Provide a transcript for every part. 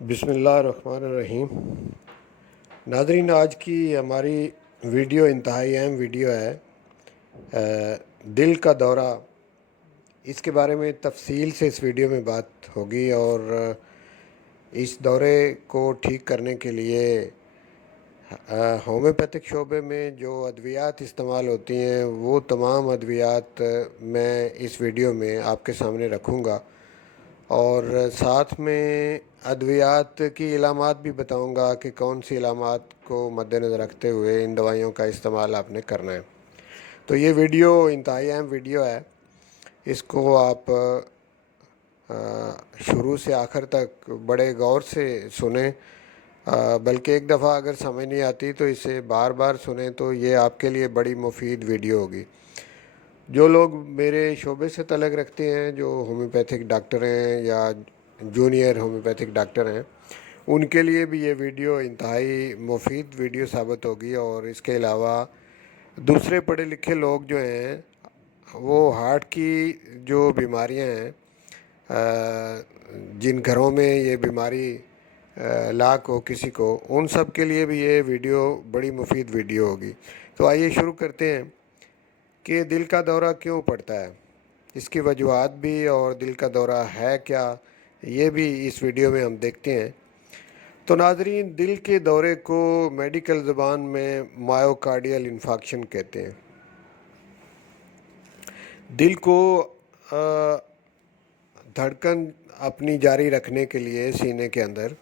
بسم اللہ الرحمن الرحیم۔ ناظرین، آج کی ہماری ویڈیو انتہائی اہم ویڈیو ہے۔ دل کا دورہ، اس کے بارے میں تفصیل سے اس ویڈیو میں بات ہوگی، اور اس دورے کو ٹھیک کرنے کے لیے ہومیوپیتھک شعبے میں جو ادویات استعمال ہوتی ہیں وہ تمام ادویات میں اس ویڈیو میں آپ کے سامنے رکھوں گا، اور ساتھ میں ادویات کی علامات بھی بتاؤں گا کہ کون سی علامات کو مد نظر رکھتے ہوئے ان دوائیوں کا استعمال آپ نے کرنا ہے۔ تو یہ ویڈیو انتہائی اہم ویڈیو ہے، اس کو آپ شروع سے آخر تک بڑے غور سے سنیں، بلکہ ایک دفعہ اگر سمجھ نہیں آتی تو اسے بار بار سنیں، تو یہ آپ کے لیے بڑی مفید ویڈیو ہوگی۔ جو لوگ میرے شعبے سے تعلق رکھتے ہیں، جو ہومیوپیتھک ڈاکٹر ہیں یا جونیئر ہومیوپیتھک ڈاکٹر ہیں، ان کے لیے بھی یہ ویڈیو انتہائی مفید ویڈیو ثابت ہوگی۔ اور اس کے علاوہ دوسرے پڑھے لکھے لوگ جو ہیں، وہ ہارٹ کی جو بیماریاں ہیں، جن گھروں میں یہ بیماری لاحق ہو کسی کو، ان سب کے لیے بھی یہ ویڈیو بڑی مفید ویڈیو ہوگی۔ تو آئیے شروع کرتے ہیں کہ دل کا دورہ کیوں پڑتا ہے، اس کی وجوہات بھی، اور دل کا دورہ ہے کیا، یہ بھی اس ویڈیو میں ہم دیکھتے ہیں۔ تو ناظرین، دل کے دورے کو میڈیکل زبان میں مائیوکارڈیل انفارکشن کہتے ہیں۔ دل کو دھڑکن اپنی جاری رکھنے کے لیے سینے کے اندر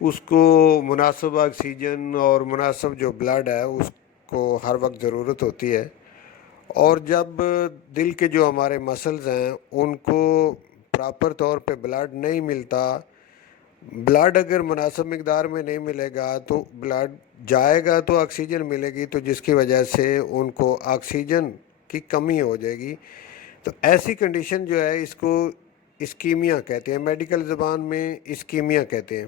اس کو مناسب آکسیجن اور مناسب جو بلڈ ہے اس کو ہر وقت ضرورت ہوتی ہے، اور جب دل کے جو ہمارے مسلز ہیں ان کو پراپر طور پہ بلڈ نہیں ملتا، بلڈ اگر مناسب مقدار میں نہیں ملے گا تو بلڈ جائے گا تو آکسیجن ملے گی، تو جس کی وجہ سے ان کو آکسیجن کی کمی ہو جائے گی۔ تو ایسی کنڈیشن جو ہے اس کو اسکیمیا کہتے ہیں، میڈیکل زبان میں اسکیمیا کہتے ہیں۔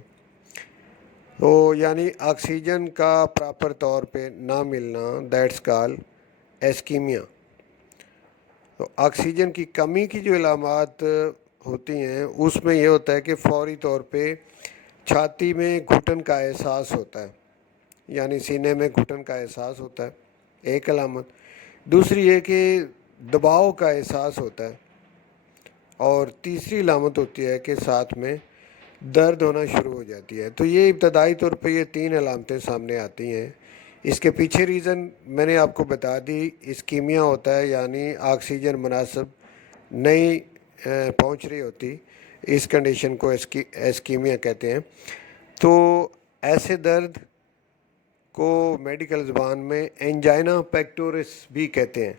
تو یعنی آکسیجن کا پراپر طور پہ نہ ملنا، دیٹس کال ایسکیمیا۔ تو آکسیجن کی کمی کی جو علامات ہوتی ہیں اس میں یہ ہوتا ہے کہ فوری طور پہ چھاتی میں گھٹن کا احساس ہوتا ہے، یعنی سینے میں گھٹن کا احساس ہوتا ہے، ایک علامت۔ دوسری یہ کہ دباؤ کا احساس ہوتا ہے، اور تیسری علامت ہوتی ہے کہ ساتھ میں درد ہونا شروع ہو جاتی ہے۔ تو یہ ابتدائی طور پہ یہ تین علامتیں سامنے آتی ہیں۔ اس کے پیچھے ریزن میں نے آپ کو بتا دی، اسکیمیا ہوتا ہے، یعنی آکسیجن مناسب نہیں پہنچ رہی ہوتی، اس کنڈیشن کو ایسکیمیا کہتے ہیں۔ تو ایسے درد کو میڈیکل زبان میں انجائنا پیکٹورس بھی کہتے ہیں۔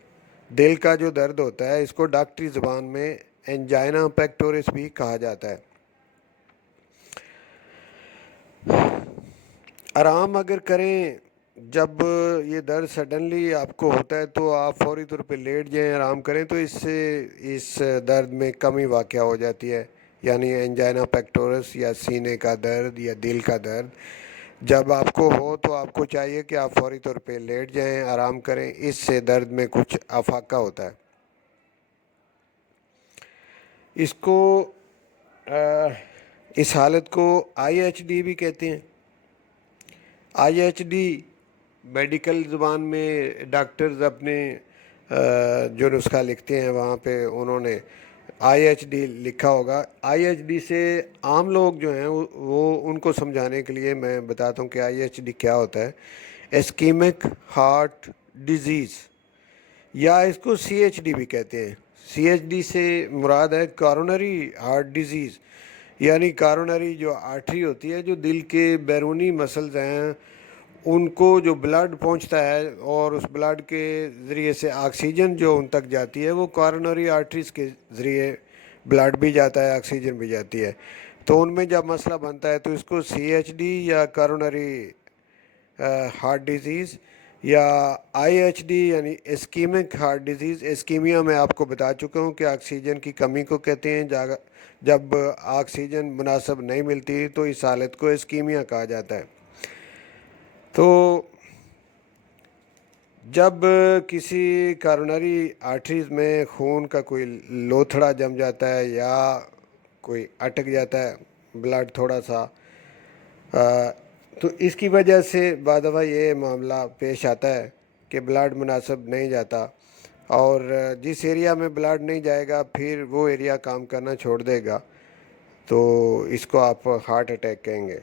دل کا جو درد ہوتا ہے اس کو ڈاکٹری زبان میں انجائنا پیکٹورس بھی کہا جاتا ہے۔ آرام اگر کریں، جب یہ درد سڈنلی آپ کو ہوتا ہے تو آپ فوری طور پہ لیٹ جائیں، آرام کریں، تو اس سے اس درد میں کمی واقع ہو جاتی ہے، یعنی انجائنا پیکٹورس یا سینے کا درد یا دل کا درد جب آپ کو ہو تو آپ کو چاہیے کہ آپ فوری طور پہ لیٹ جائیں، آرام کریں، اس سے درد میں کچھ افاقہ ہوتا ہے۔ اس کو اس حالت کو آئی ایچ ڈی بھی کہتے ہیں۔ آئی ایچ ڈی میڈیکل زبان میں ڈاکٹرز اپنے جو نسخہ لکھتے ہیں وہاں پہ انہوں نے آئی ایچ ڈی لکھا ہوگا۔ آئی ایچ ڈی سے عام لوگ جو ہیں وہ ان کو سمجھانے کے لیے میں بتاتا ہوں کہ آئی ایچ ڈی کیا ہوتا ہے۔ اسکیمک ہارٹ ڈیزیز، یا اس کو سی ایچ ڈی بھی کہتے ہیں۔ سی ایچ ڈی سے مراد ہے کارونری ہارٹ ڈیزیز، یعنی کارونری جو آرٹری ہوتی ہے، جو دل کے بیرونی مسلز ہیں ان کو جو بلڈ پہنچتا ہے اور اس بلڈ کے ذریعے سے آکسیجن جو ان تک جاتی ہے وہ کارونری آرٹریز کے ذریعے بلڈ بھی جاتا ہے، آکسیجن بھی جاتی ہے۔ تو ان میں جب مسئلہ بنتا ہے تو اس کو سی ایچ ڈی یا کارونری ہارٹ ڈیزیز یا آئی ایچ ڈی یعنی اسکیمک ہارٹ ڈیزیز، اسکیمیا میں آپ کو بتا چکا ہوں کہ آکسیجن کی کمی کو کہتے ہیں۔ جب آکسیجن مناسب نہیں ملتی تو اس حالت کو اسکیمیا کہا جاتا ہے۔ تو جب کسی کارونری آرٹریز میں خون کا کوئی لوتھڑا جم جاتا ہے یا کوئی اٹک جاتا ہے، بلڈ تھوڑا سا تو اس کی وجہ سے بعض دفعہ یہ معاملہ پیش آتا ہے کہ بلڈ مناسب نہیں جاتا، اور جس ایریا میں بلڈ نہیں جائے گا پھر وہ ایریا کام کرنا چھوڑ دے گا، تو اس کو آپ ہارٹ اٹیک کہیں گے۔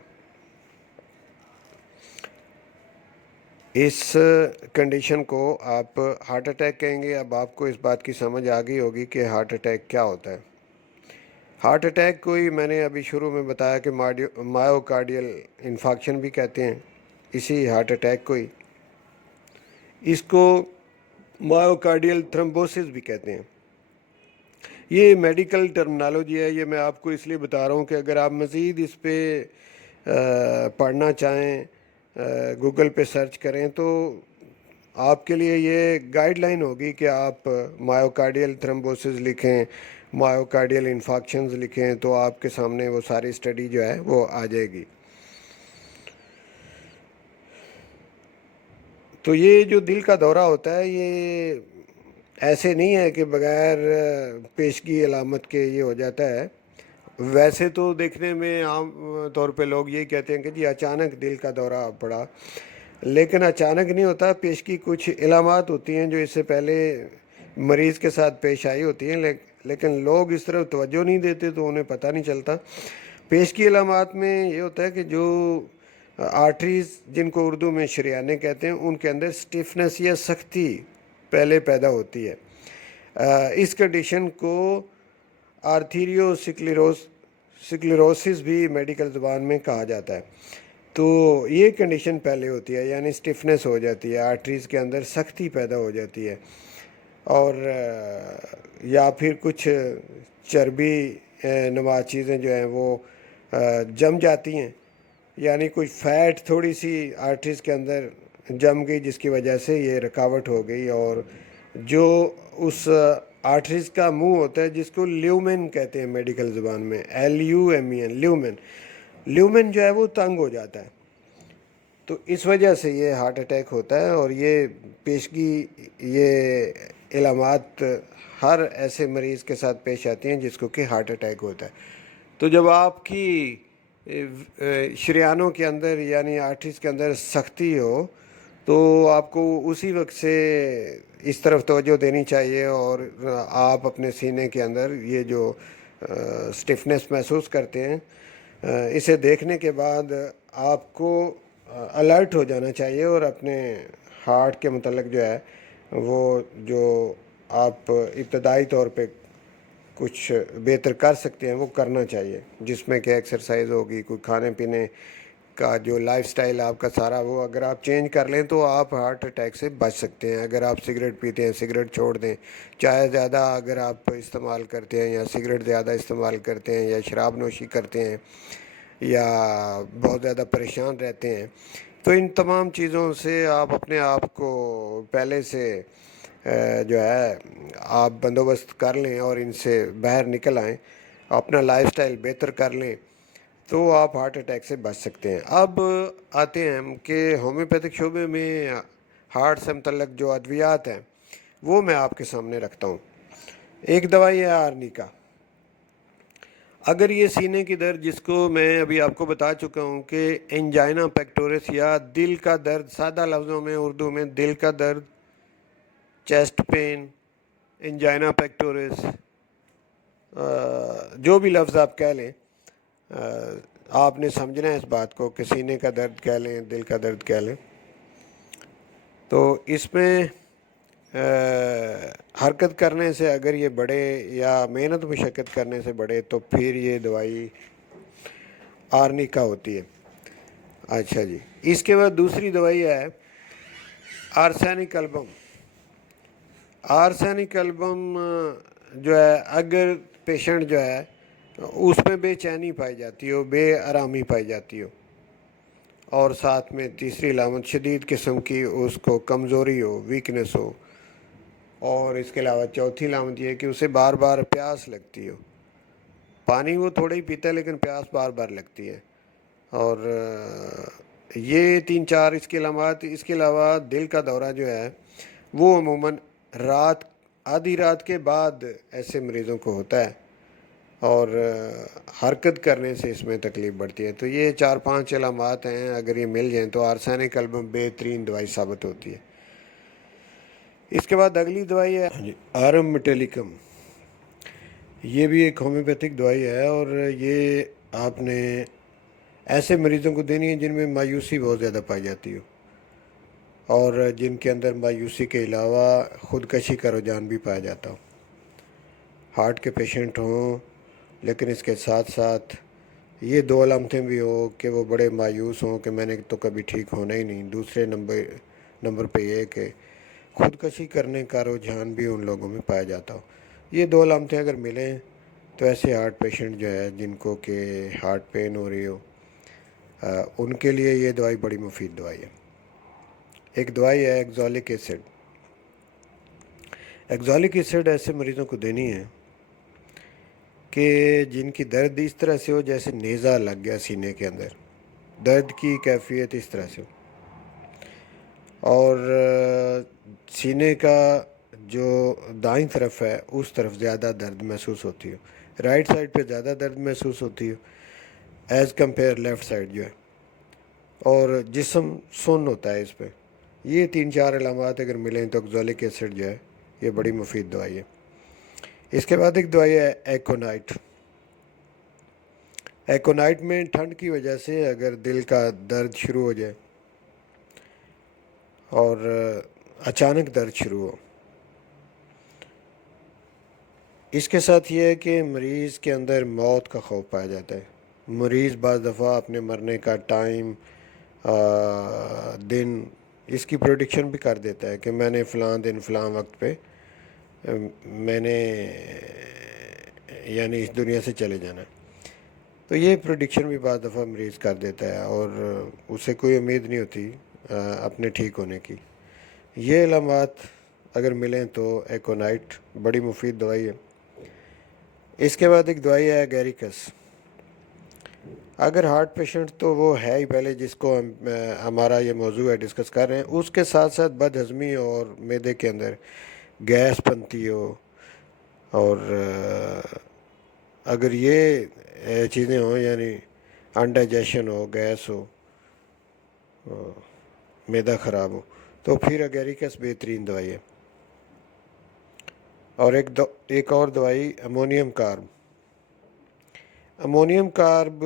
اس کنڈیشن کو آپ ہارٹ اٹیک کہیں گے۔ اب آپ کو اس بات کی سمجھ آ گئی ہوگی کہ ہارٹ اٹیک کیا ہوتا ہے۔ ہارٹ اٹیک کوئی میں نے ابھی شروع میں بتایا کہ مایوکارڈیل انفارکشن بھی کہتے ہیں اسی ہارٹ اٹیک کو ہی، اس کو مایوکارڈیل تھرمبوسس بھی کہتے ہیں۔ یہ میڈیکل ٹرمنالوجی ہے، یہ میں آپ کو اس لیے بتا رہا ہوں کہ اگر آپ مزید اس پہ پڑھنا چاہیں، گوگل پہ سرچ کریں، تو آپ کے لیے یہ گائیڈ لائن ہوگی کہ آپ مایوکارڈیل تھرمبوسس لکھیں، مایوکارڈیل انفارکشنز لکھیں، تو آپ کے سامنے وہ ساری اسٹڈی جو ہے وہ آ جائے گی۔ تو یہ جو دل کا دورہ ہوتا ہے یہ ایسے نہیں ہے کہ بغیر پیشگی علامت کے یہ ہو جاتا ہے۔ ویسے تو دیکھنے میں عام طور پہ لوگ یہی کہتے ہیں کہ جی اچانک دل کا دورہ پڑا، لیکن اچانک نہیں ہوتا، پیشگی کچھ علامات ہوتی ہیں جو اس سے پہلے مریض کے ساتھ پیش آئی ہوتی ہیں، لیکن لوگ اس طرف توجہ نہیں دیتے تو انہیں پتہ نہیں چلتا۔ پیشگی علامات میں یہ ہوتا ہے کہ جو آرٹریز، جن کو اردو میں شریانے کہتے ہیں، ان کے اندر سٹفنس یا سختی پہلے پیدا ہوتی ہے۔ اس کنڈیشن کو آرتھیریو سکلیروسس بھی میڈیکل زبان میں کہا جاتا ہے۔ تو یہ کنڈیشن پہلے ہوتی ہے، یعنی سٹفنس ہو جاتی ہے، آرٹریز کے اندر سختی پیدا ہو جاتی ہے، اور یا پھر کچھ چربی نما چیزیں جو ہیں وہ جم جاتی ہیں، یعنی کوئی فیٹ تھوڑی سی آرٹریز کے اندر جم گئی جس کی وجہ سے یہ رکاوٹ ہو گئی، اور جو اس آرٹریز کا منہ ہوتا ہے جس کو لیومن کہتے ہیں میڈیکل زبان میں، LUMEN، لیومن جو ہے وہ تنگ ہو جاتا ہے، تو اس وجہ سے یہ ہارٹ اٹیک ہوتا ہے۔ اور یہ پیشگی، یہ علامات ہر ایسے مریض کے ساتھ پیش آتی ہیں جس کو کہ ہارٹ اٹیک ہوتا ہے۔ تو جب آپ کی شریانوں کے اندر یعنی آرٹریز کے اندر سختی ہو تو آپ کو اسی وقت سے اس طرف توجہ دینی چاہیے، اور آپ اپنے سینے کے اندر یہ جو سٹفنس محسوس کرتے ہیں، اسے دیکھنے کے بعد آپ کو الرٹ ہو جانا چاہیے، اور اپنے ہارٹ کے متعلق جو ہے وہ جو آپ ابتدائی طور پہ کچھ بہتر کر سکتے ہیں وہ کرنا چاہیے، جس میں کہ ایکسرسائز ہوگی، کوئی کھانے پینے کا جو لائف سٹائل آپ کا سارا وہ اگر آپ چینج کر لیں تو آپ ہارٹ اٹیک سے بچ سکتے ہیں۔ اگر آپ سگریٹ پیتے ہیں سگریٹ چھوڑ دیں، چائے زیادہ اگر آپ استعمال کرتے ہیں یا سگریٹ زیادہ استعمال کرتے ہیں یا شراب نوشی کرتے ہیں یا بہت زیادہ پریشان رہتے ہیں، تو ان تمام چیزوں سے آپ اپنے آپ کو پہلے سے جو ہے آپ بندوبست کر لیں اور ان سے باہر نکل آئیں، اپنا لائف سٹائل بہتر کر لیں، تو آپ ہارٹ اٹیک سے بچ سکتے ہیں۔ اب آتے ہیں ہم کہ ہومیوپیتھک شعبے میں ہارٹ سے متعلق جو ادویات ہیں وہ میں آپ کے سامنے رکھتا ہوں۔ ایک دوائی ہے آرنیکا۔ اگر یہ سینے کی درد، جس کو میں ابھی آپ کو بتا چکا ہوں کہ انجائنا پیکٹورس یا دل کا درد، سادہ لفظوں میں اردو میں دل کا درد، چیسٹ پین، انجائنا پیکٹورس، جو بھی لفظ آپ کہہ لیں، آپ نے سمجھنا ہے اس بات کو کہ سینے کا درد کہہ لیں، دل کا درد کہہ لیں، تو اس میں حرکت کرنے سے اگر یہ بڑھے یا محنت مشقت کرنے سے بڑھے تو پھر یہ دوائی آرنیکا ہوتی ہے۔ اچھا جی، اس کے بعد دوسری دوائی ہے آرسینک البم۔ آرسینک البم جو ہے اگر پیشنٹ جو ہے اس میں بے چینی پائی جاتی ہو، بے آرامی پائی جاتی ہو، اور ساتھ میں تیسری علامت شدید قسم کی اس کو کمزوری ہو، ویکنس ہو، اور اس کے علاوہ چوتھی علامت یہ ہے کہ اسے بار بار پیاس لگتی ہو، پانی وہ تھوڑا ہی پیتا ہے لیکن پیاس بار بار لگتی ہے، اور یہ 3-4 اس کی علامات۔ اس کے علاوہ دل کا دورہ جو ہے وہ عموماً آدھی رات کے بعد ایسے مریضوں کو ہوتا ہے، اور حرکت کرنے سے اس میں تکلیف بڑھتی ہے۔ تو یہ 4-5 علامات ہیں، اگر یہ مل جائیں تو آرسینک البم بہترین دوائی ثابت ہوتی ہے۔ اس کے بعد اگلی دوائی ہے آرم میٹیلیکم۔ یہ بھی ایک ہومیوپیتھک دوائی ہے، اور یہ آپ نے ایسے مریضوں کو دینی ہے جن میں مایوسی بہت زیادہ پائی جاتی ہو، اور جن کے اندر مایوسی کے علاوہ خودکشی کا رجحان بھی پایا جاتا ہو۔ ہارٹ کے پیشنٹ ہوں، لیکن اس کے ساتھ ساتھ یہ دو علامتیں بھی ہوں کہ وہ بڑے مایوس ہوں کہ میں نے تو کبھی ٹھیک ہونا ہی نہیں۔ دوسرے نمبر پہ یہ کہ خودکشی کرنے کا رجحان بھی ان لوگوں میں پایا جاتا ہو۔ یہ دو علامتیں اگر ملیں تو ایسے ہارٹ پیشنٹ جو ہے جن کو کہ ہارٹ پین ہو رہی ہو، ان کے لیے یہ دوائی بڑی مفید دوائی ہے۔ ایک دوائی ہے ایکزالک ایسڈ۔ ایکزالک ایسڈ ایسے مریضوں کو دینی ہے کہ جن کی درد اس طرح سے ہو جیسے نیزہ لگ گیا سینے کے اندر، درد کی کیفیت اس طرح سے ہو، اور سینے کا جو دائیں طرف ہے اس طرف زیادہ درد محسوس ہوتی ہو، رائٹ سائڈ پہ زیادہ درد محسوس ہوتی ہو ایز کمپیئر لیفٹ سائڈ جو ہے، اور جسم سن ہوتا ہے اس پہ۔ یہ 3-4 علامات اگر ملیں تو ایکزالک ایسڈ جو ہے یہ بڑی مفید دوائی ہے۔ اس کے بعد ایک دوائی ہے ایکونائٹ۔ ایکونائٹ میں ٹھنڈ کی وجہ سے اگر دل کا درد شروع ہو جائے اور اچانک درد شروع ہو، اس کے ساتھ یہ ہے کہ مریض کے اندر موت کا خوف پایا جاتا ہے۔ مریض بعض دفعہ اپنے مرنے کا ٹائم، دن، اس کی پروڈکشن بھی کر دیتا ہے کہ میں نے فلاں دن فلاں وقت پہ میں نے یعنی اس دنیا سے چلے جانا ہے۔ تو یہ پروڈکشن بھی بعض دفعہ مریض کر دیتا ہے، اور اسے کوئی امید نہیں ہوتی اپنے ٹھیک ہونے کی۔ یہ علامات اگر ملیں تو ایکونائٹ بڑی مفید دوائی ہے۔ اس کے بعد ایک دوائی ہے گیریکس۔ اگر ہارٹ پیشنٹ تو وہ ہے ہی پہلے، جس کو ہمارا یہ موضوع ہے ڈسکس کر رہے ہیں، اس کے ساتھ ساتھ بد ہضمی اور معدے کے اندر گیس بنتی ہو، اور اگر یہ چیزیں ہوں یعنی انڈائجیشن ہو، گیس ہو، معدہ خراب ہو، تو پھر اگیریکس بہترین دوائی ہے۔ اور ایک اور دوائی امونیم کارب۔ امونیم کارب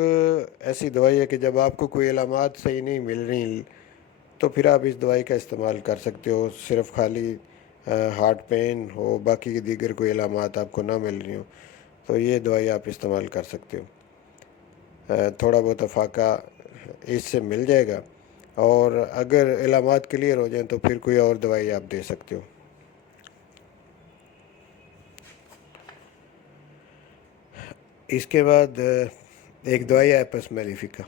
ایسی دوائی ہے کہ جب آپ کو کوئی علامات صحیح نہیں مل رہی تو پھر آپ اس دوائی کا استعمال کر سکتے ہو، صرف خالی ہارٹ پین ہو، باقی دیگر کوئی علامات آپ کو نہ مل رہی ہوں تو یہ دوائی آپ استعمال کر سکتے ہو۔ تھوڑا بہت افاقہ اس سے مل جائے گا، اور اگر علامات کلیئر ہو جائیں تو پھر کوئی اور دوائی آپ دے سکتے ہو۔ اس کے بعد ایک دوائی ہے ایپس میلیفیکا۔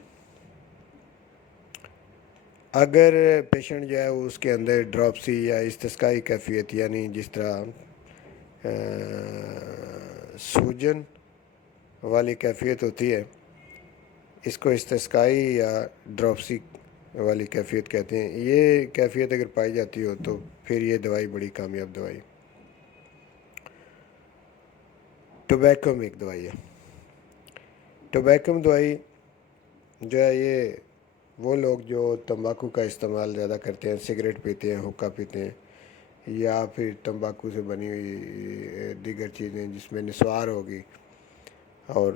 اگر پیشنٹ جو ہے اس کے اندر ڈراپسی یا استسقائی کیفیت، یعنی جس طرح سوجن والی کیفیت ہوتی ہے، اس کو استسقائی یا ڈراپسی والی کیفیت کہتے ہیں، یہ کیفیت اگر پائی جاتی ہو تو پھر یہ دوائی بڑی کامیاب دوائی۔ ٹوبیکم ایک دوائی ہے۔ ٹوبیکم دوائی جو ہے یہ وہ لوگ جو تمباکو کا استعمال زیادہ کرتے ہیں، سگریٹ پیتے ہیں، حقہ پیتے ہیں، یا پھر تمباکو سے بنی ہوئی دیگر چیزیں جس میں نسوار ہوگی اور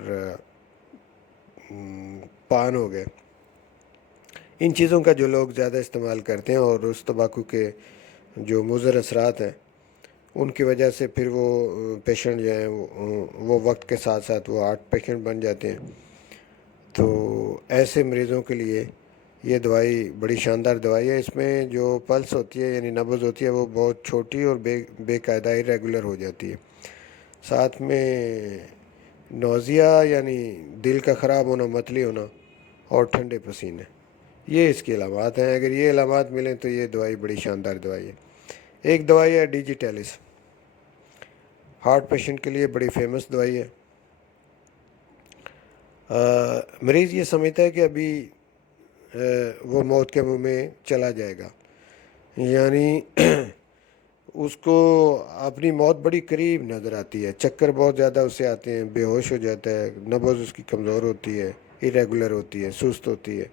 پان ہو گئے، ان چیزوں کا جو لوگ زیادہ استعمال کرتے ہیں اور اس تمباکو کے جو مضر اثرات ہیں ان کی وجہ سے پھر وہ پیشنٹ جو ہیں وہ وقت کے ساتھ ساتھ وہ ہارٹ پیشنٹ بن جاتے ہیں۔ تو ایسے مریضوں کے لیے یہ دوائی بڑی شاندار دوائی ہے۔ اس میں جو پلس ہوتی ہے یعنی نبض ہوتی ہے وہ بہت چھوٹی اور بے قاعدہ ریگولر ہو جاتی ہے، ساتھ میں نوزیا یعنی دل کا خراب ہونا، متلی ہونا، اور ٹھنڈے پسینے، یہ اس کی علامات ہیں۔ اگر یہ علامات ملیں تو یہ دوائی بڑی شاندار دوائی ہے۔ ایک دوائی ہے ڈیجیٹیلس، ہارٹ پیشنٹ کے لیے بڑی فیمس دوائی ہے۔ مریض یہ سمجھتا ہے کہ ابھی وہ موت کے منہ میں چلا جائے گا، یعنی اس کو اپنی موت بڑی قریب نظر آتی ہے، چکر بہت زیادہ اسے آتے ہیں، بے ہوش ہو جاتا ہے، نبض اس کی کمزور ہوتی ہے، ایریگولر ہوتی ہے، سست ہوتی ہے،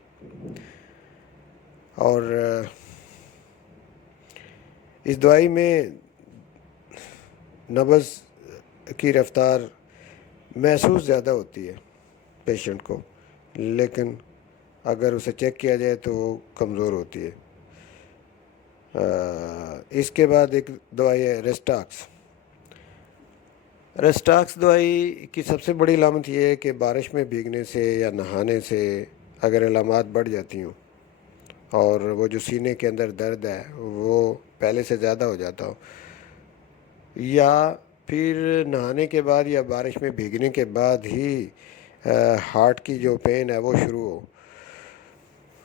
اور اس دوائی میں نبض کی رفتار محسوس زیادہ ہوتی ہے پیشنٹ کو، لیکن اگر اسے چیک کیا جائے تو وہ کمزور ہوتی ہے۔ اس کے بعد ایک دوائی ہے ریسٹاکس۔ ریسٹاکس دوائی کی سب سے بڑی علامت یہ ہے کہ بارش میں بھیگنے سے یا نہانے سے اگر علامات بڑھ جاتی ہوں اور وہ جو سینے کے اندر درد ہے وہ پہلے سے زیادہ ہو جاتا ہو، یا پھر نہانے کے بعد یا بارش میں بھیگنے کے بعد ہی ہارٹ کی جو پین ہے وہ شروع ہو،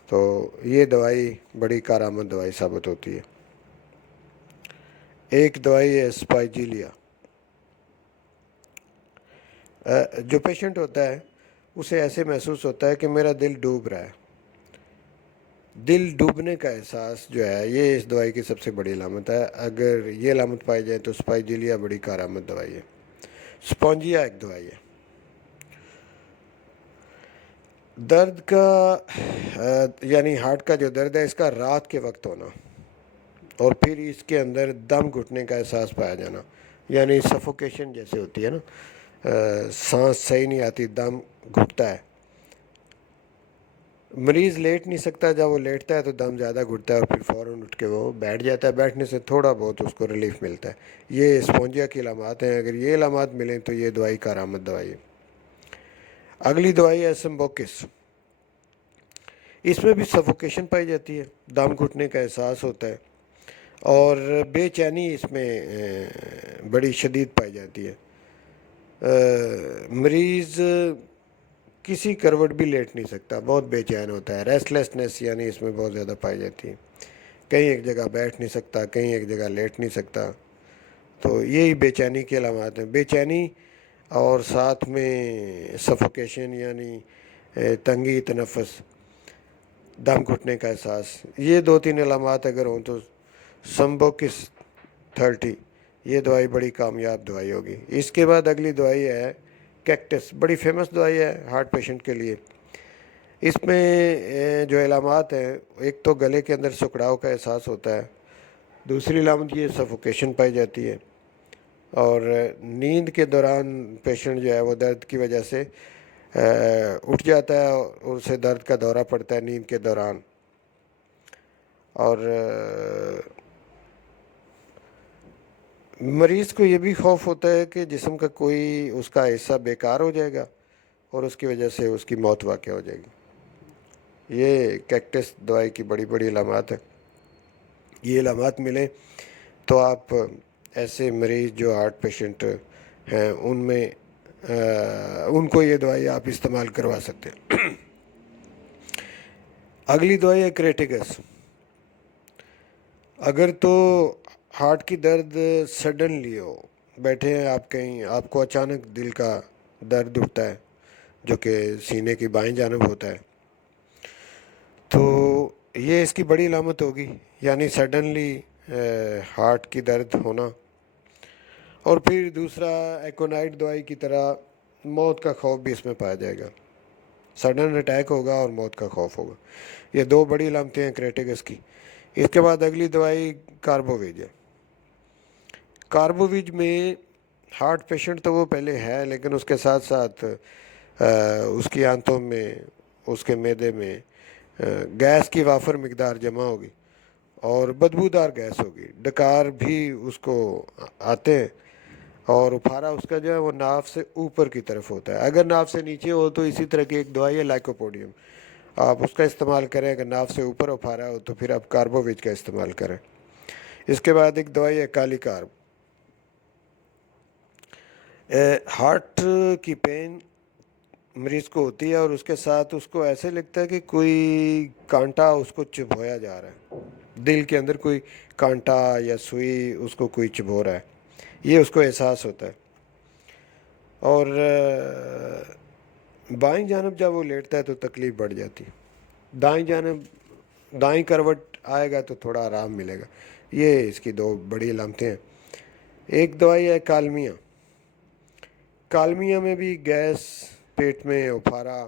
تو یہ دوائی بڑی کارآمد دوائی ثابت ہوتی ہے۔ ایک دوائی ہے اسپائجیلیا۔ جو پیشنٹ ہوتا ہے اسے ایسے محسوس ہوتا ہے کہ میرا دل ڈوب رہا ہے، دل ڈوبنے کا احساس جو ہے یہ اس دوائی کی سب سے بڑی علامت ہے۔ اگر یہ علامت پائی جائے تو اسپائجیلیا بڑی کارآمد دوائی ہے۔ سپونجیا ایک دوائی ہے درد کا، یعنی ہارٹ کا جو درد ہے اس کا رات کے وقت ہونا، اور پھر اس کے اندر دم گھٹنے کا احساس پایا جانا، یعنی سفوکیشن جیسے ہوتی ہے نا، سانس صحیح نہیں آتی، دم گھٹتا ہے، مریض لیٹ نہیں سکتا، جب وہ لیٹتا ہے تو دم زیادہ گھٹتا ہے اور پھر فوراً اٹھ کے وہ بیٹھ جاتا ہے، بیٹھنے سے تھوڑا بہت اس کو ریلیف ملتا ہے۔ یہ اسپونجیا کی علامات ہیں، اگر یہ علامات ملیں تو یہ دوائی کارآمد دوائی ہے۔ اگلی دوائی ہے سمبوکس۔ اس میں بھی سفوکیشن پائی جاتی ہے، دم گھٹنے کا احساس ہوتا ہے اور بے چینی اس میں بڑی شدید پائی جاتی ہے، مریض کسی کروٹ بھی لیٹ نہیں سکتا، بہت بے چین ہوتا ہے، ریسٹلیسنس یعنی اس میں بہت زیادہ پائی جاتی ہے، کہیں ایک جگہ بیٹھ نہیں سکتا، کہیں ایک جگہ لیٹ نہیں سکتا، تو یہی بے چینی کی علامات ہیں۔ بے چینی اور ساتھ میں سفوکیشن یعنی تنگی تنفس، دم گھٹنے کا احساس، یہ دو تین علامات اگر ہوں تو سمبوکس 30 یہ دوائی بڑی کامیاب دوائی ہوگی۔ اس کے بعد اگلی دوائی ہے کیکٹس، بڑی فیمس دوائی ہے ہارٹ پیشنٹ کے لیے۔ اس میں جو علامات ہیں، ایک تو گلے کے اندر سکڑاؤ کا احساس ہوتا ہے، دوسری علامت یہ سفوکیشن پائی جاتی ہے، اور نیند کے دوران پیشنٹ جو ہے وہ درد کی وجہ سے اٹھ جاتا ہے اور اسے درد کا دورہ پڑتا ہے نیند کے دوران، اور مریض کو یہ بھی خوف ہوتا ہے کہ جسم کا کوئی اس کا حصہ بیکار ہو جائے گا اور اس کی وجہ سے اس کی موت واقع ہو جائے گی۔ یہ کیکٹس دوائی کی بڑی بڑی علامات ہیں۔ یہ علامات ملیں تو آپ ایسے مریض جو ہارٹ پیشنٹ ہیں ان کو یہ دوائی آپ استعمال کروا سکتے ہیں۔ اگلی دوائی ہے کریٹیگس۔ اگر تو ہارٹ کی درد سڈنلی ہو، بیٹھے ہیں آپ کہیں، آپ کو اچانک دل کا درد اٹھتا ہے جو کہ سینے کی بائیں جانب ہوتا ہے، تو یہ اس کی بڑی علامت ہوگی، یعنی سڈنلی ہارٹ کی درد ہونا، اور پھر دوسرا ایکونائٹ دوائی کی طرح موت کا خوف بھی اس میں پایا جائے گا، سڈن اٹیک ہوگا اور موت کا خوف ہوگا۔ یہ دو بڑی علامتیں ہیں کریٹیگس کی۔ اس کے بعد اگلی دوائی کاربوویج ہے۔ کاربوویج میں ہارٹ پیشنٹ تو وہ پہلے ہے، لیکن اس کے ساتھ ساتھ اس کی آنتوں میں، اس کے معدے میں گیس کی وافر مقدار جمع ہوگی اور بدبودار گیس ہوگی، ڈکار بھی اس کو آتے ہیں، اور اپھارا اس کا جو ہے وہ ناف سے اوپر کی طرف ہوتا ہے۔ اگر ناف سے نیچے ہو تو اسی طرح کی ایک دوائی ہے لائکوپوڈیم، آپ اس کا استعمال کریں۔ اگر ناف سے اوپر اپھارا ہو تو پھر آپ کاربوویج کا استعمال کریں۔ اس کے بعد ایک دوائی ہے کالی کارب۔ ہارٹ کی پین مریض کو ہوتی ہے اور اس کے ساتھ اس کو ایسے لگتا ہے کہ کوئی کانٹا اس کو چبھویا جا رہا ہے، دل کے اندر کوئی کانٹا یا سوئی اس کو کوئی چبھو رہا ہے، یہ اس کو احساس ہوتا ہے۔ اور بائیں جانب جب وہ لیٹتا ہے تو تکلیف بڑھ جاتی ہے، دائیں جانب دائیں کروٹ آئے گا تو تھوڑا آرام ملے گا، یہ اس کی دو بڑی علامتیں ہیں۔ ایک دوائی ہے کالمیا۔ کالمیا میں بھی گیس، پیٹ میں افارا،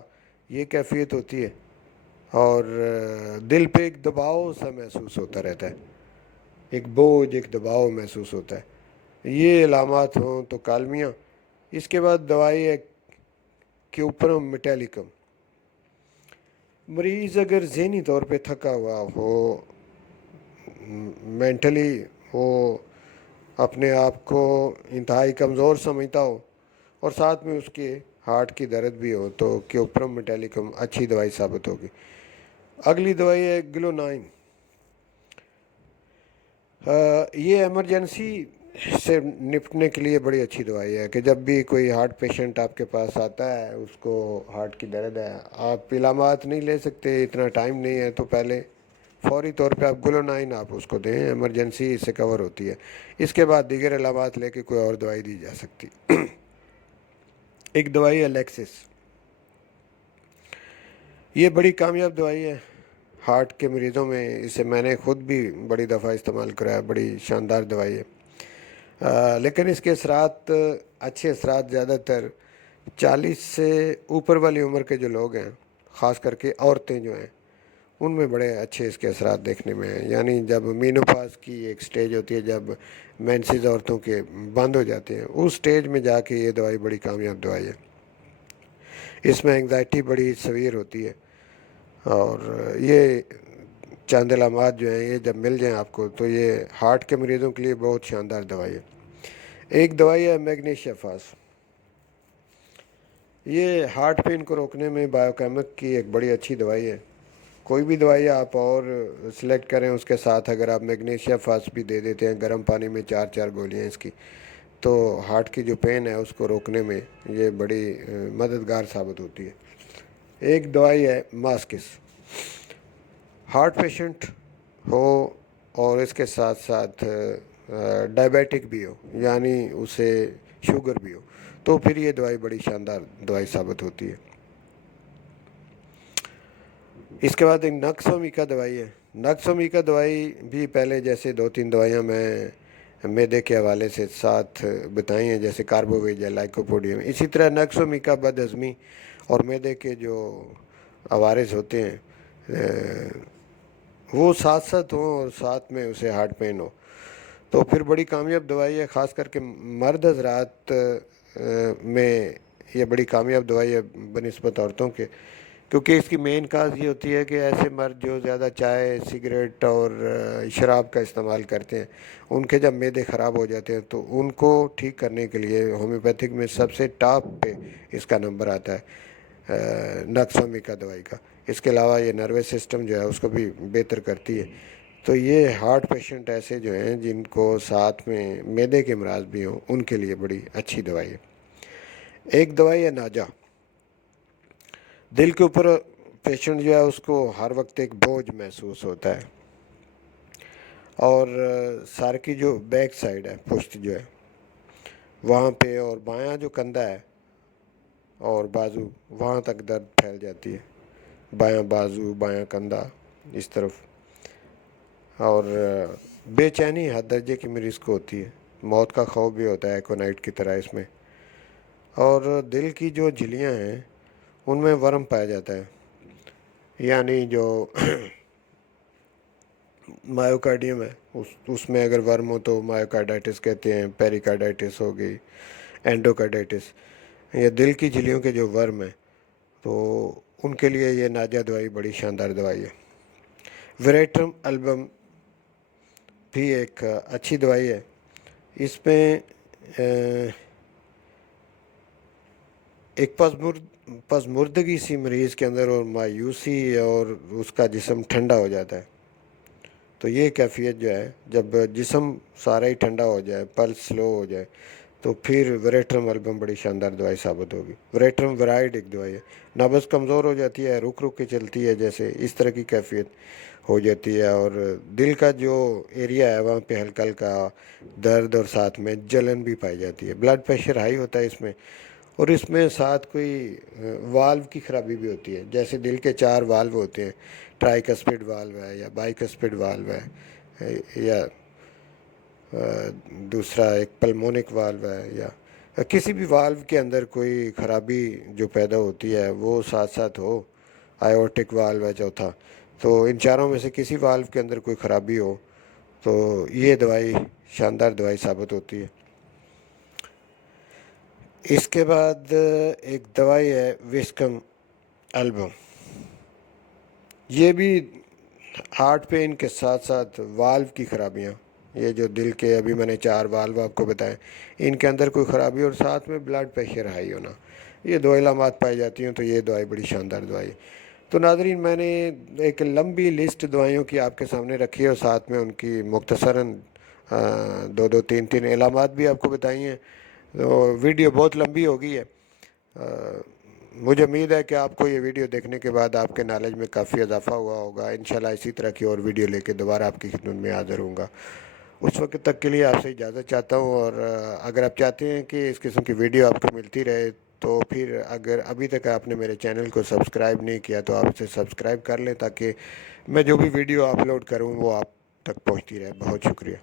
یہ کیفیت ہوتی ہے، اور دل پہ ایک دباؤ سا محسوس ہوتا رہتا ہے، ایک بوجھ، ایک دباؤ محسوس ہوتا ہے۔ یہ علامات ہوں تو کالمیا۔ اس کے بعد دوائی ہے کیوپرم میٹیلیکم۔ مریض اگر ذہنی طور پہ تھکا ہوا ہو، مینٹلی وہ اپنے آپ کو انتہائی کمزور سمجھتا ہو، اور ساتھ میں اس کے ہارٹ کی درد بھی ہو، تو کیوپرم میٹیلیکم اچھی دوائی ثابت ہوگی۔ اگلی دوائی ہے گلونائن۔ یہ ایمرجنسی سے نپٹنے کے لیے بڑی اچھی دوائی ہے کہ جب بھی کوئی ہارٹ پیشنٹ آپ کے پاس آتا ہے، اس کو ہارٹ کی درد ہے، آپ علامات نہیں لے سکتے، اتنا ٹائم نہیں ہے، تو پہلے فوری طور پہ آپ گلونائن آپ اس کو دیں، ایمرجنسی اس سے کور ہوتی ہے۔ اس کے بعد دیگر علامات لے کے کوئی اور دوائی دی جا سکتی۔ ایک دوائی ہے لیکسس۔ یہ بڑی کامیاب دوائی ہے ہارٹ کے مریضوں میں، اسے میں نے خود بھی بڑی دفعہ استعمال کرا ہے، بڑی شاندار دوائی ہے۔ لیکن اس کے اثرات، اچھے اثرات زیادہ تر 40 سے اوپر والی عمر کے جو لوگ ہیں، خاص کر کے عورتیں جو ہیں، ان میں بڑے اچھے اس کے اثرات دیکھنے میں ہیں۔ یعنی جب مینوپاز کی ایک سٹیج ہوتی ہے، جب مینسز عورتوں کے بند ہو جاتے ہیں، اس سٹیج میں جا کے یہ دوائی بڑی کامیاب دوائی ہے۔ اس میں انگزائٹی بڑی سویر ہوتی ہے، اور یہ چند علامات جو ہیں، یہ جب مل جائیں آپ کو، تو یہ ہارٹ کے مریضوں کے لیے بہت شاندار دوائی ہے۔ ایک دوائی ہے میگنیشیا فاس۔ یہ ہارٹ پین کو روکنے میں بایوکیمک کی ایک بڑی اچھی دوائی ہے۔ کوئی بھی دوائی آپ اور سلیکٹ کریں، اس کے ساتھ اگر آپ میگنیشیا فاس بھی دے دیتے ہیں گرم پانی میں 4 گولیاں اس کی، تو ہارٹ کی جو پین ہے اس کو روکنے میں یہ بڑی مددگار ثابت ہوتی ہے۔ ایک دوائی ہے ماسکس۔ ہارٹ پیشنٹ ہو اور اس کے ساتھ ساتھ ڈائبیٹک بھی ہو، یعنی اسے شوگر بھی ہو، تو پھر یہ دوائی بڑی شاندار دوائی ثابت ہوتی ہے۔ اس کے بعد ایک نکسومی کا دوائی ہے۔ نکسومی کا دوائی بھی پہلے جیسے 2-3 دوائیاں میں میدے کے حوالے سے ساتھ بتائی ہیں، جیسے کاربوویج ہے، لائکوپوڈیم، اسی طرح نکسومی کا بد ہضمی اور میدے کے جو عوارض ہوتے ہیں وہ ساتھ ساتھ ہوں، اور ساتھ میں اسے ہارٹ پین ہو، تو پھر بڑی کامیاب دوائی ہے۔ خاص کر کے مرد حضرات میں یہ بڑی کامیاب دوائی ہے بنسبت عورتوں کے، کیونکہ اس کی مین کاز یہ ہوتی ہے کہ ایسے مرد جو زیادہ چائے، سگریٹ اور شراب کا استعمال کرتے ہیں، ان کے جب معدے خراب ہو جاتے ہیں، تو ان کو ٹھیک کرنے کے لیے ہومیوپیتھک میں سب سے ٹاپ پہ اس کا نمبر آتا ہے نکسومی کا دوائی کا۔ اس کے علاوہ یہ نروس سسٹم جو ہے اس کو بھی بہتر کرتی ہے۔ تو یہ ہارٹ پیشنٹ ایسے جو ہیں جن کو ساتھ میں معدے کے امراض بھی ہوں، ان کے لیے بڑی اچھی دوائی ہے۔ ایک دوائی ہے ناجا۔ دل کے اوپر پیشنٹ جو ہے اس کو ہر وقت ایک بوجھ محسوس ہوتا ہے، اور سر کی جو بیک سائڈ ہے، پشت جو ہے وہاں پہ، اور بایاں جو کندھا ہے اور بازو، وہاں تک درد پھیل جاتی ہے، بایاں بازو، بایاں کندھا، اس طرف، اور بے چینی حد درجے کی مریض کو ہوتی ہے، موت کا خوف بھی ہوتا ہے ایکونائٹ کی طرح اس میں، اور دل کی جو جھلیاں ہیں ان میں ورم پایا جاتا ہے، یعنی جو مایوکارڈیم ہے اس میں اگر ورم ہو تو مایوکارڈائٹس کہتے ہیں، پیریکارڈائٹس ہو گئی، اینڈوکارڈائٹس، یہ دل کی جھلیوں کے جو ورم ہیں، تو ان کے لیے یہ ناجا دوائی بڑی شاندار دوائی ہے۔ ویریٹرم البم بھی ایک اچھی دوائی ہے۔ اس میں ایک پزمردگی سی مریض کے اندر، اور مایوسی، اور اس کا جسم ٹھنڈا ہو جاتا ہے، تو یہ کیفیت جو ہے، جب جسم سارا ہی ٹھنڈا ہو جائے، پلس سلو ہو جائے، تو پھر ویریٹرم البم بڑی شاندار دوائی ثابت ہوگی۔ ویریٹرم ویرائڈ ایک دوائی ہے۔ نبض کمزور ہو جاتی ہے، رک رک کے چلتی ہے، جیسے اس طرح کی کیفیت ہو جاتی ہے، اور دل کا جو ایریا ہے وہاں پہ ہلکا ہلکا درد، اور ساتھ میں جلن بھی پائی جاتی ہے۔ بلڈ پریشر ہائی ہوتا ہے اس میں، اور اس میں ساتھ کوئی والو کی خرابی بھی ہوتی ہے، جیسے دل کے 4 والو ہوتے ہیں، ٹرائی کسپڈ والو ہے، یا بائی کسپڈ والو ہے، یا دوسرا ایک پلمونک والو ہے، یا کسی بھی والو کے اندر کوئی خرابی جو پیدا ہوتی ہے وہ ساتھ ساتھ ہو، آیورٹک والو ہے چوتھا، تو ان چاروں میں سے کسی والو کے اندر کوئی خرابی ہو تو یہ دوائی شاندار دوائی ثابت ہوتی ہے۔ اس کے بعد ایک دوائی ہے وسکم البم، یہ بھی ہارٹ پین کے ساتھ ساتھ والو کی خرابیاں، یہ جو دل کے ابھی میں نے 4 والو آپ کو بتائے، ان کے اندر کوئی خرابی اور ساتھ میں بلڈ پریشر ہائی ہونا، یہ 2 علامات پائی جاتی ہیں، تو یہ دوائی بڑی شاندار دوائی ہے۔ تو ناظرین، میں نے ایک لمبی لسٹ دوائیوں کی آپ کے سامنے رکھی ہے اور ساتھ میں ان کی مختصراً 2-3 علامات بھی آپ کو بتائی ہیں، تو ویڈیو بہت لمبی ہو گئی ہے۔ مجھے امید ہے کہ آپ کو یہ ویڈیو دیکھنے کے بعد آپ کے نالج میں کافی اضافہ ہوا ہوگا۔ انشاءاللہ اسی طرح کی اور ویڈیو لے کے دوبارہ آپ کی خدمت میں حاضر ہوں گا۔ اس وقت تک کے لیے آپ سے اجازت چاہتا ہوں، اور اگر آپ چاہتے ہیں کہ اس قسم کی ویڈیو آپ کو ملتی رہے تو پھر اگر ابھی تک آپ نے میرے چینل کو سبسکرائب نہیں کیا تو آپ اسے سبسکرائب کر لیں، تاکہ میں جو بھی ویڈیو اپلوڈ کروں وہ آپ تک پہنچتی رہے۔ بہت شکریہ۔